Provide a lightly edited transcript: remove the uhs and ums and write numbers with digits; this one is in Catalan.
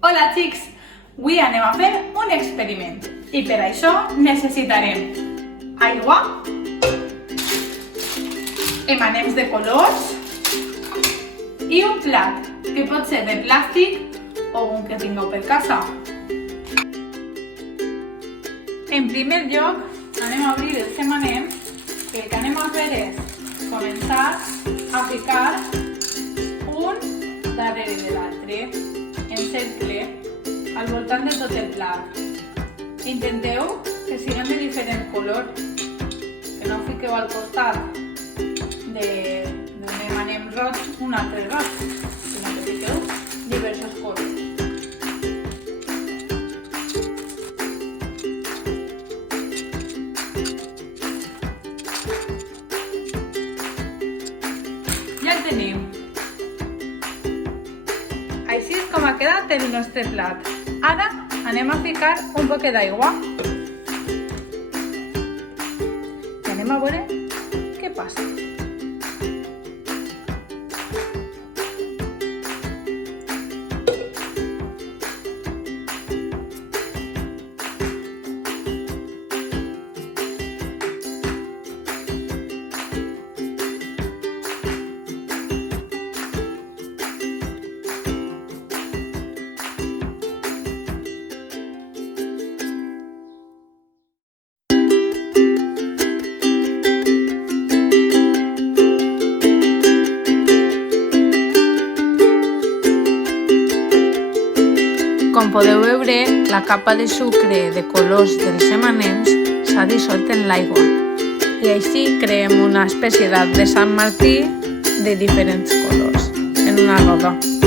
Hola xics! Avui anem a fer un experiment i per això necessitarem aigua, emanems de colors i un plat que pot ser de plàstic o un que tingueu per casa. En primer lloc anem a obrir els emanems i el que anem a fer és començar a ficar un darrere de l'altre en cercle al voltant de tot el plat. Intenteu que siguin de diferent color, que no fiqueu al costat d'un emanem roig un altre roig, sinó que fiqueu diversos colors. Ja el tenim. Així és com ha quedat el nostre plat. Ara anem a ficar un poquet d'aigua i anem a veure què passa. Com podeu veure, la capa de sucre de colors dels emanems s'ha dissolt en l'aigua i així creem una espècie d'arc de Sant Martí de diferents colors en una roda.